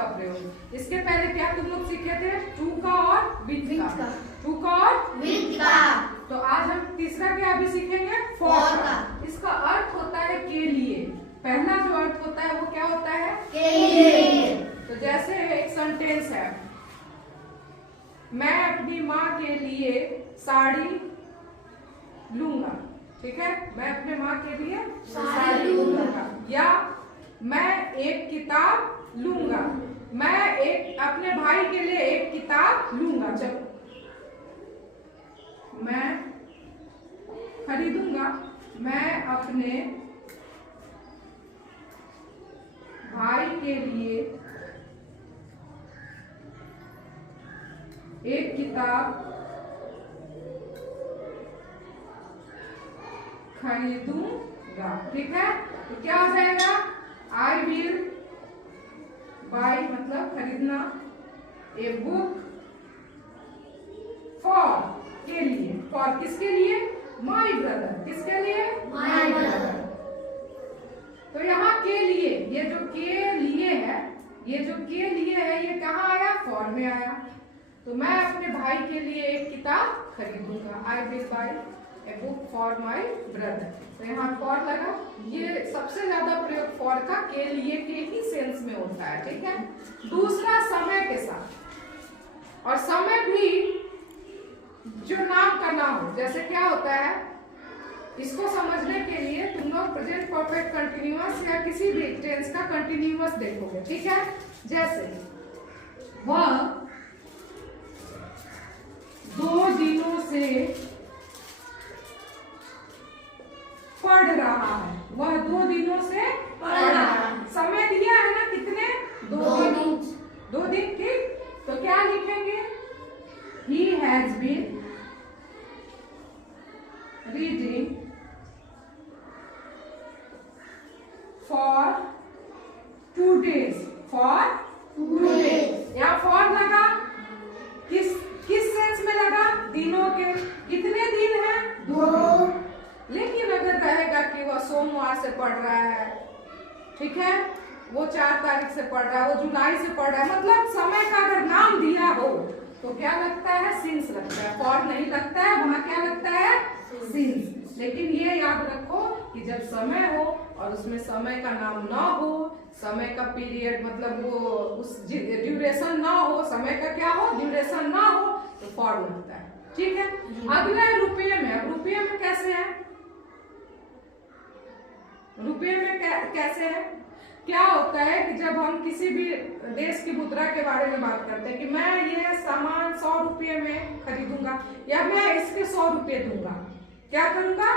का प्रयोग। इसके पहले क्या तुम लोग सीखे थे? टू का और विथ का। टू का और विथ का। तो आज हम तीसरा क्या अभी सीखेंगे? फॉर का। इसका अर्थ होता है के लिए। पहला जो अर्थ होता है वो क्या होता है? के लिए। तो जैसे एक सेंटेंस है, मैं अपनी माँ के लिए साड़ी लूंगा। ठीक है, मैं अपने माँ के लिए साड़ी लूंगा। या मैं एक किताब लूंगा। मैं एक अपने भाई के लिए एक किताब लूंगा। चलो, मैं खरीदूंगा। मैं अपने भाई के लिए एक किताब खरीदूंगा। ठीक है, तो क्या हो जाएगा? आई विल बाय मतलब खरीदना, ए बुक फॉर के लिए। फॉर किसके लिए? My brother. किसके लिए? माई ब्रदर। तो यहाँ के लिए, ये जो के लिए है, ये जो के लिए है, ये कहाँ आया? फॉर में आया। तो मैं अपने भाई के लिए एक किताब खरीदूंगा। I will buy a book for my brother. तो यहाँ फॉर लगा। ये सबसे ज्यादा प्रयोग फॉर का के लिए के ही सेंस में होता है। ठीक है। दूसरा समय के साथ, और समय भी जो नाम का नाम हो। जैसे क्या होता है, इसको समझने के लिए तुम लोग प्रेजेंट परफेक्ट कंटिन्यूअस या किसी भी टेंस का कंटिन्यूअस देखोगे। ठीक है, जैसे वह 2 दिनों से पढ़ रहा है। वह 2 दिनों से पढ़ रहा है। समय दिया है ना, कितने? 2 दिन। 2 दिन। ठीक, तो क्या लिखेंगे? He has been reading for 2 days. For 2 days। यहाँ फॉर लगा, किस सेंस में लगा? दिनों के। कितने दिन हैं? 2। लेकिन अगर कहेगा कि वह सोमवार से पढ़ रहा है, ठीक है, वो 4 तारीख से पढ़ रहा है, वो जुलाई से पढ़ रहा है, मतलब समय का अगर नाम दिया हो तो क्या लगता है? सिंस लगता है। फॉर नहीं लगता है, वहां क्या लगता है? सिंस। लेकिन ये याद रखो कि जब समय हो और उसमें समय का नाम ना हो, समय का पीरियड मतलब वो उस ड्यूरेशन ना हो, समय का क्या हो? ड्यूरेशन ना हो, तो फॉर लगता है। ठीक है। अगला है रुपये में। अब रुपये में कैसे है? रुपये में कैसे है? क्या होता है कि जब हम किसी भी देश की मुद्रा के बारे में बात करते हैं कि मैं ये सामान 100 रुपये में खरीदूंगा या मैं इसके 100 रुपये दूंगा। क्या करूंगा?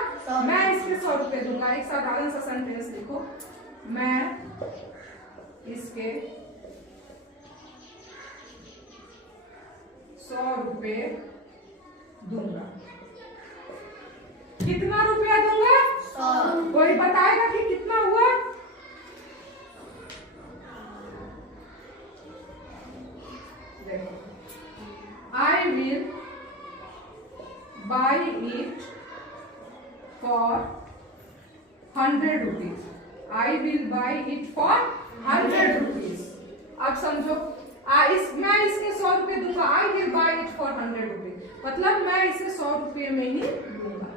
मैं इसके 100 रुपये दूंगा। एक साधारण सा सेंटेंस लिखो, मैं इसके 100 रुपये दूंगा। कितना रुपया दूंगा? 100। कोई बताएगा कि कितना हुआ? देखो, I will buy it for 100 rupees. I will buy it for 100 rupees. अब समझो, मैं इसके 100 रुपये दूंगा। I will buy it for 100 rupees, मतलब मैं इसे 100 रुपये में ही दूंगा।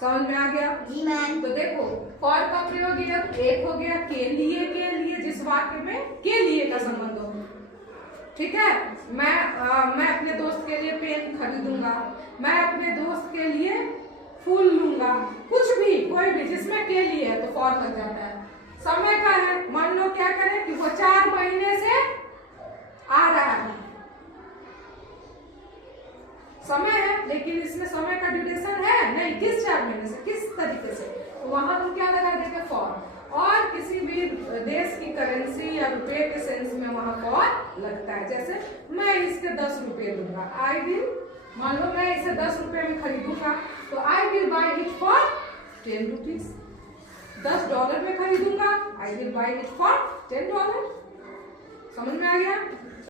समझ में आ गया? जी मैम। तो देखो, फॉर का प्रयोग इधर एक हो गया के लिए जिस वाक्य में के लिए का संबंध हो। ठीक है, मैं अपने दोस्त के लिए पेन खरीदूंगा। मैं अपने दोस्त के लिए फूल लूंगा। कुछ भी, कोई भी जिसमें के लिए है तो फॉर लग जाता है। समय का है, मान लो क्या करें कि वो 4 महीने से आ रहा है, समय है, लेकिन इसमें समय का ड्यूरेशन है नहीं। किस 4 महीने से, किस तरीके से, तो वहां तुम क्या लगा देते? फॉर। और किसी भी देश की करेंसी या रुपए के सेंस में वहां फॉर लगता है। जैसे मैं इसके 10 रुपये दूंगा। आई विल, मान लो मैं इसे 10 रुपये में खरीदूंगा, तो I will buy it for 10 rupees. $10 में खरीदूंगा, I will buy it for $10। समझ में आ गया?